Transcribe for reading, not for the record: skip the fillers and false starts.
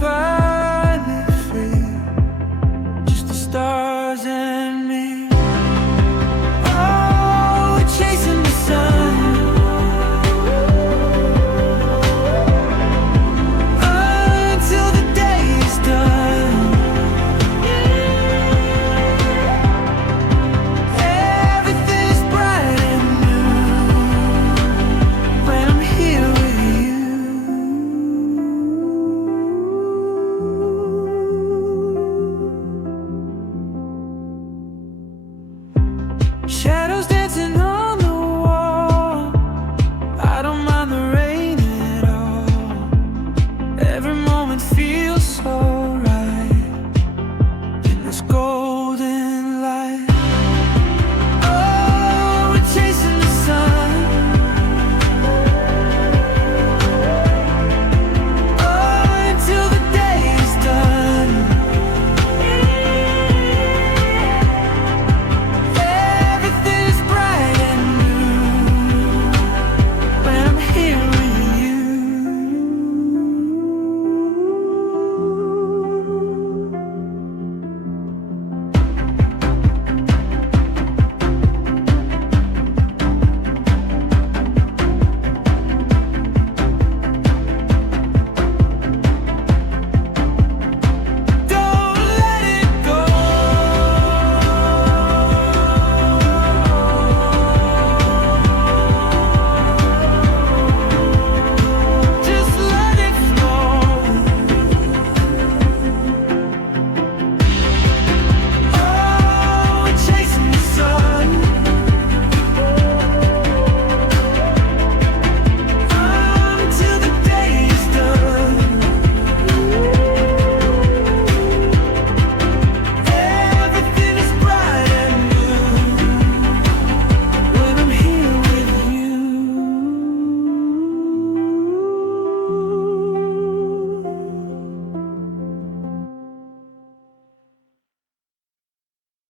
finally free, just the stars and me. Oh, we're chasing the sun until the day is done. Everything's bright and new when I'm here with you. Shadows dancing on the wall, I don't mind the rain at all. Every moment feels so